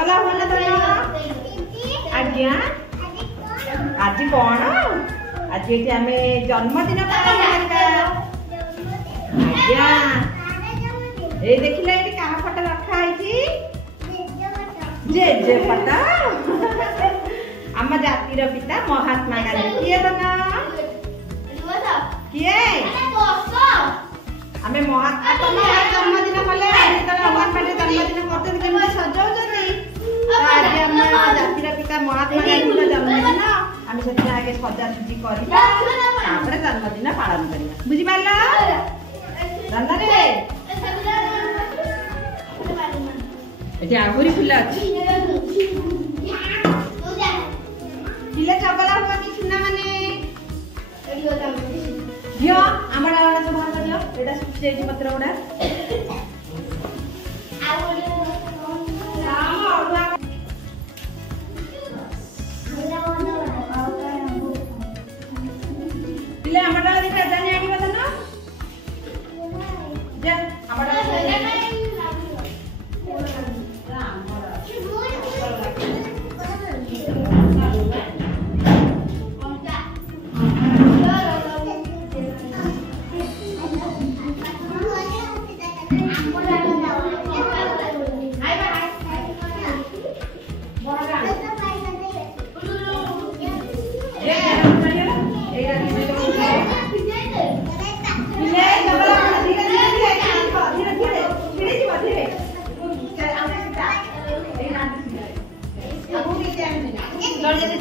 चगला होना तो आज्ञा आज कौन आज ये आमे जन्मदिन पालन करबा आज्ञा ए देखिला एटी कहा फोटो रखा है छी जे फोटो आम जातिर पिता महात्मा गांधी किए तो ना किए आमे महात्मा तुम्हारा जन्मदिन कले अंगनवाड़ी जन्मदिन करते केमते सजाउछथि आज हम जातिर पिता महात्मा गांधी जन्मदिन आमे सेति आगे सजासुजी करिबा तापर जन्मदिन पालन करिबा बुझि पारला जानना रे एटी आगुरी फुल अछि पिले चगला होनी सुना माने दियो आमडा वाला सब भाग दियो एटा सुखि जाई पत्र उडा पिले आमडा दिखा जानी आनी बता ना जा आमडा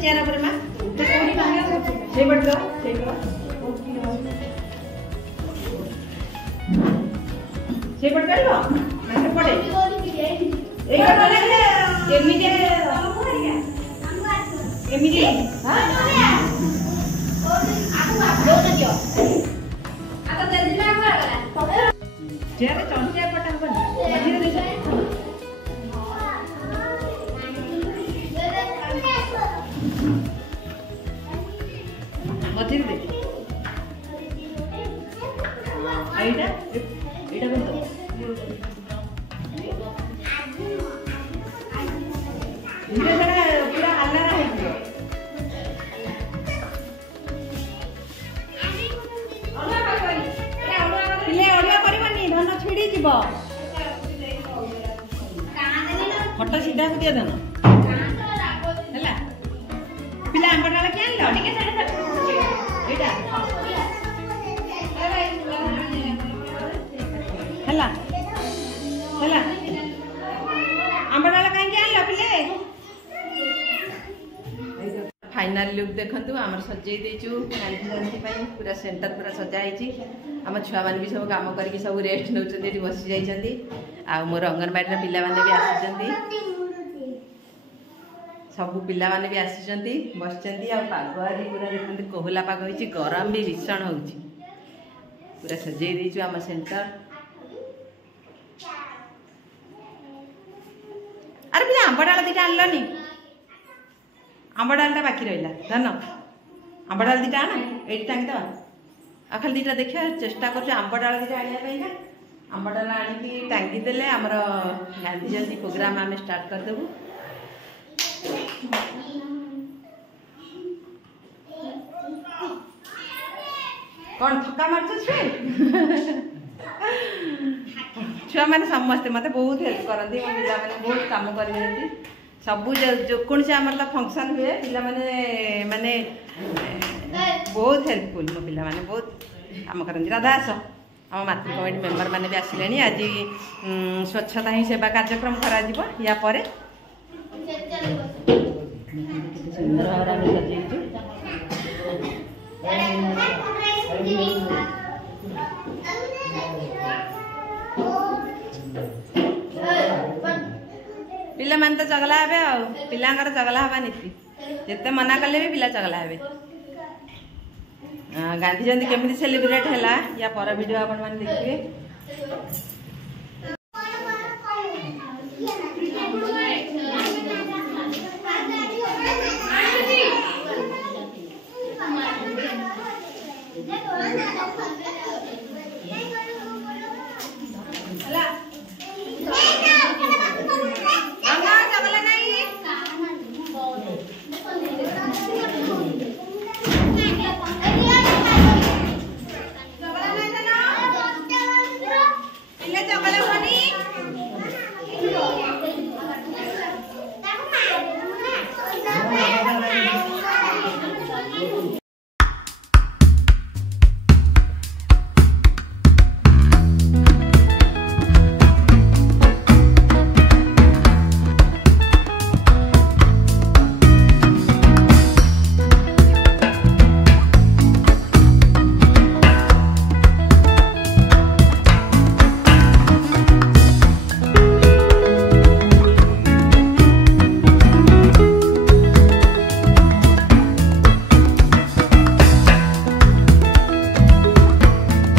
चेहरा पर मां से बट दो से बट कर लो मैं पड़े एक तो लगे एमिडी हां दो तो दियो आको जल्दी में आगला चेहरा चौंचे पटा बन मझिरे देखो मझिरे देख एटा एटा बन दो इने जरा पूरा हल्ला है पिले ओडिया करबनी धन छिड़ी जीव फोटो सीधा को दिया धन हैला पिले आंबडाला के आनलो टिके साडे एटा हैला हैला आंबडाला काहे के आनलो पिले फाइनल लुक देखंतु हमर सजै देचु गांधी पूरा सेंटर पूरा सजा है आम छुआ मैंने भी सब काम करके सब रेस्ट नौ बसी जाइए आ मोर अंगनवाड़ी पिला माने भी आसी सब पिला माने भी आसी बसचंदी आ पाग पूरा देखते कोहला पाग होइछि गरम भी भीषण होउछि पूरा सजै देचु आम सेंटर अरे पिला आंबडाला दिटा आनलनी आंबडालटा बाकी रहिला धन आंबडाल दिटा आना एटी टांगी दवा आ खाली दीटा देखिए चेष्टा कर आंबडाल दीटा आने आंबडाल आनिकी टांगी देले आमर गांधी जयंती प्रोग्राम आम स्टार्ट करदेबू कौन थका मार्च छुआ मैंने समस्ते मत बहुत हेल्प करती मो पिला मैंने बहुत काम कर सबू जो कौन से आमर फंक्शन हुए पिला माने बहुत हेल्पफुल मो पिला माने बहुत काम करती राधा आस आम मातृ कमिटी मेम्बर मैंने भी आसिले आज स्वच्छता ही सेवा कार्यक्रम करा या परे सुंदर भाव में सजेचु पिला मान तो चगला हे पिलांकर चगला हवा नीति जिते मना कले भी पिला चगला हे गांधी जयंती केमी सेलिब्रेट है या पर वीडियो आपण मैंने देखिए।